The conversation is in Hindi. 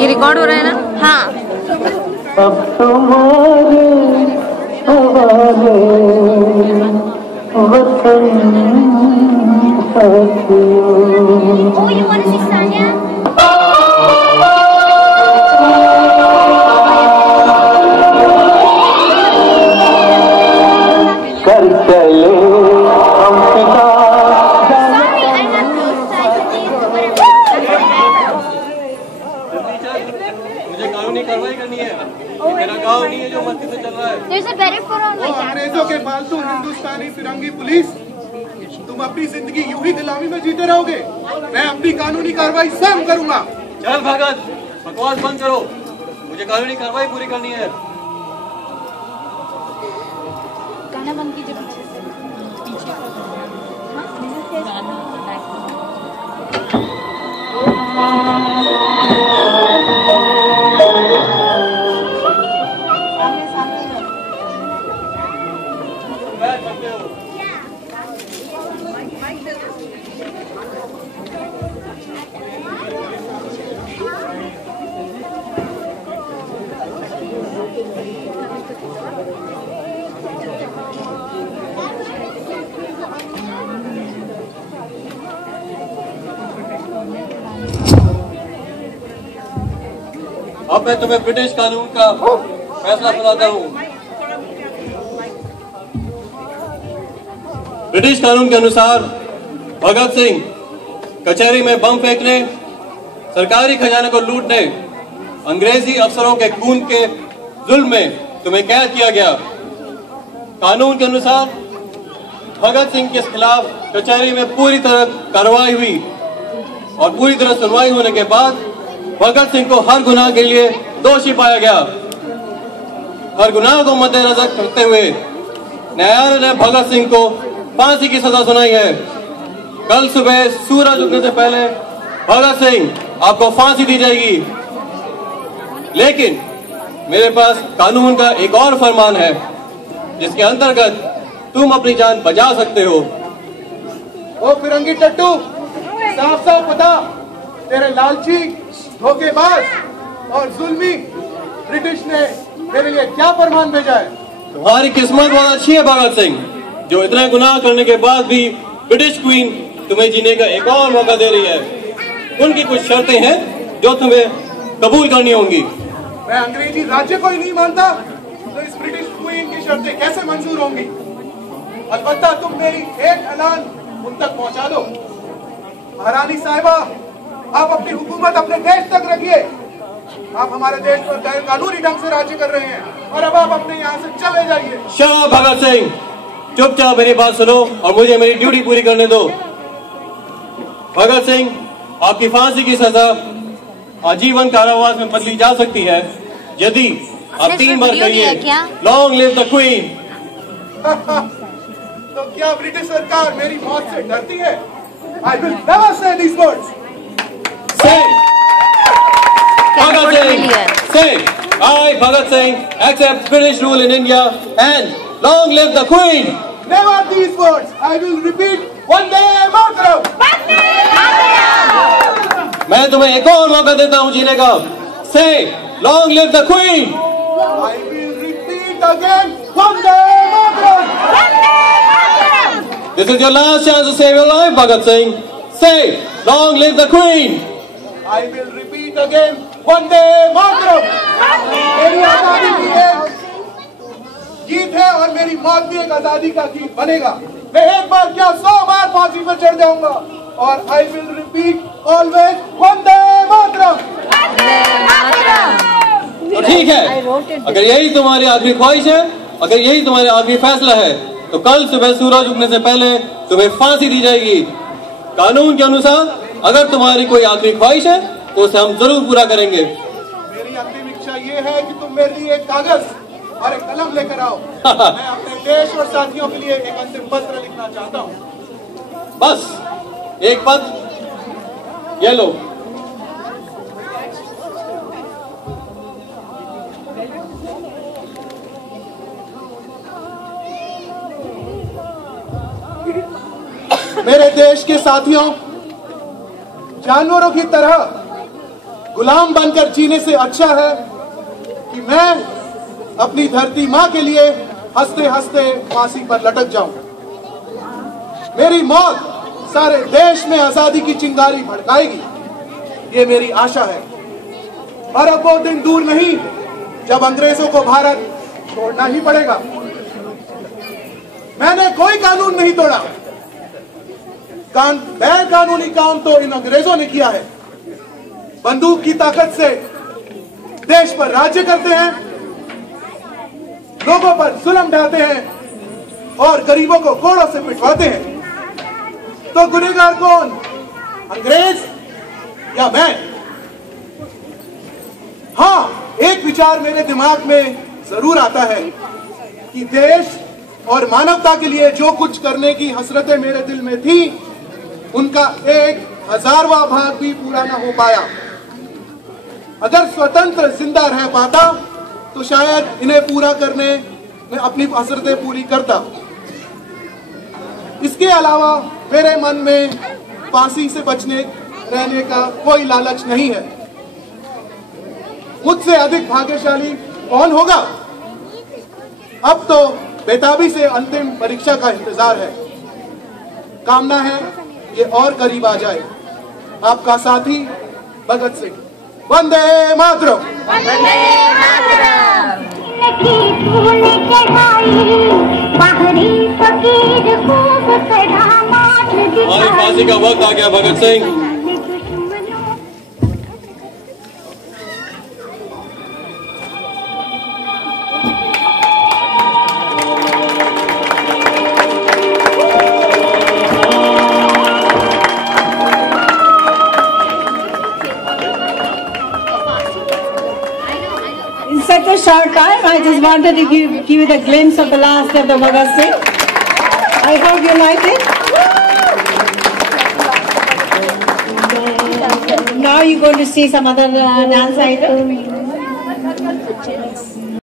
ये रिकॉर्ड हो रहा है ना? हाँ। अब तुम्हारे हवाले वतन साथियों। कर चले हम पिता मुझे कानूनी कार्रवाई करनी है। मेरा गांव नहीं है जो मस्ती से चल रहा है। अंग्रेजों के फालतू हिंदुस्तानी फिरंगी पुलिस, तुम अपनी जिंदगी यूं ही गुलामी में जीते रहोगे। मैं अपनी कानूनी कार्रवाई स्वयं करूंगा। चल भगत, बकवास बंद करो। मुझे कानूनी कार्रवाई पूरी करनी है। गाना बंद कीजिए पीछे से। अब मैं तुम्हें ब्रिटिश कानून का फैसला सुनाता हूँ। ब्रिटिश कानून के अनुसार भगत सिंह कचहरी में बम फेंकने, सरकारी खजाने को लूटने, अंग्रेजी अफसरों के खून के जुल्म में तुम्हें कैद किया गया। कानून के अनुसार भगत सिंह के खिलाफ कचहरी में पूरी तरह कार्रवाई हुई और पूरी तरह सुनवाई होने के बाद भगत सिंह को हर गुनाह के लिए दोषी पाया गया। हर गुनाह को मद्देनजर रखते हुए न्यायालय ने भगत सिंह को फांसी की सजा सुनाई है। कल सुबह सूरज उगने से पहले भगत सिंह आपको फांसी दी जाएगी। लेकिन मेरे पास कानून का एक और फरमान है जिसके अंतर्गत तुम अपनी जान बचा सकते हो। ओ फिरंगी टट्टू, साफ साफ बता, तेरे लालची, धोखेबाज और जुल्मी ब्रिटिश ने मेरे लिए क्या फरमान भेजा है? तुम्हारी किस्मत बहुत अच्छी है भगत सिंह, जो इतना गुनाह करने के बाद भी ब्रिटिश क्वीन तुम्हें जीने का एक और मौका दे रही है। उनकी कुछ शर्तें हैं जो तुम्हें कबूल करनी होंगी। मैं अंग्रेजी राज्य को ही नहीं मानता तो इस ब्रिटिश क्वीन की शर्तें कैसे मंजूर होंगी? अलबत्ता तुम मेरी एक ऐलान उन तक पहुंचा दो। महारानी साहिबा, आप अपनी हुकूमत अपने देश तक रखिए। आप हमारे देश पर गैर कानूनी ढंग से राज्य कर रहे हैं और अब आप अपने यहाँ से चले जाइए। शराब भगत सिंह, चुपचाप मेरी बात सुनो और मुझे मेरी ड्यूटी पूरी करने दो। भगत सिंह, आपकी फांसी की सजा आजीवन कारावास में बदली जा सकती है यदि आप 3 बार कहिए लॉन्ग लिव द क्वीन। तो क्या ब्रिटिश सरकार मेरी मौत से डरती है? I will never say these words. Say, Bhagat Singh, say, I, Bhagat Singh, accept British rule in India and long live the Queen. Never these words. I will repeat Vande Mataram. मैं तुम्हें एक और मौका देता हूँ जीने का। Say, long live the Queen. I will repeat again Vande Mataram. This is your last chance to save your life, Bhagat Singh. Say, long live the Queen. I will repeat again Vande Mataram. मेरी आजादी की एक गीत है और मेरी मौत भी एक आजादी का गीत बनेगा। मैं एक बार क्या 100 बार फांसी पर चढ़ जाऊंगा और I will repeat always Vande Mataram. तो ठीक है, अगर यही तुम्हारी आखिरी ख्वाहिश है, अगर यही तुम्हारा आखिरी फैसला है, तो कल सुबह सूरज उगने से पहले तुम्हें फांसी दी जाएगी। कानून के अनुसार अगर तुम्हारी कोई आखिरी ख्वाहिश है तो उसे हम जरूर पूरा करेंगे। मेरी अंतिम इच्छा ये है कि तुम मेरे लिए एक कागज और एक कलम लेकर आओ। मैं अपने देश और साथियों के लिए एक अंतिम पत्र लिखना चाहता हूँ। बस एक पत्र, ये लो। मेरे देश के साथियों, जानवरों की तरह गुलाम बनकर जीने से अच्छा है कि मैं अपनी धरती माँ के लिए हंसते हंसते फांसी पर लटक जाऊं। मेरी मौत सारे देश में आजादी की चिंगारी भड़काएगी, ये मेरी आशा है। और अब वो दिन दूर नहीं जब अंग्रेजों को भारत छोड़ना ही पड़ेगा। मैंने कोई कानून नहीं तोड़ा, गैर कानूनी काम तो इन अंग्रेजों ने किया है। बंदूक की ताकत से देश पर राज्य करते हैं, लोगों पर जुल्म ढाते हैं और गरीबों को कोड़ों से पिटवाते हैं। तो गुनहगार कौन, अंग्रेज या मैं? हाँ, एक विचार मेरे दिमाग में जरूर आता है कि देश और मानवता के लिए जो कुछ करने की हसरतें मेरे दिल में थी, उनका 1000वां भाग भी पूरा ना हो पाया। अगर स्वतंत्र जिंदा रह पाता तो शायद इन्हें पूरा करने में अपनी हसरतें पूरी करता। इसके अलावा मेरे मन में फांसी से बचने रहने का कोई लालच नहीं है। मुझसे अधिक भाग्यशाली कौन होगा? अब तो बेताबी से अंतिम परीक्षा का इंतजार है। कामना है ये और करीब आ जाए। आपका साथी भगत सिंह। वंदे मातरम। हमारी फांसी का वक्त आ गया Bhagat Singh. In such a short time, I just wanted to give you the glimpse of the last of the Bhagat Singh. I hope you like it. Now you're going to see some other dance items.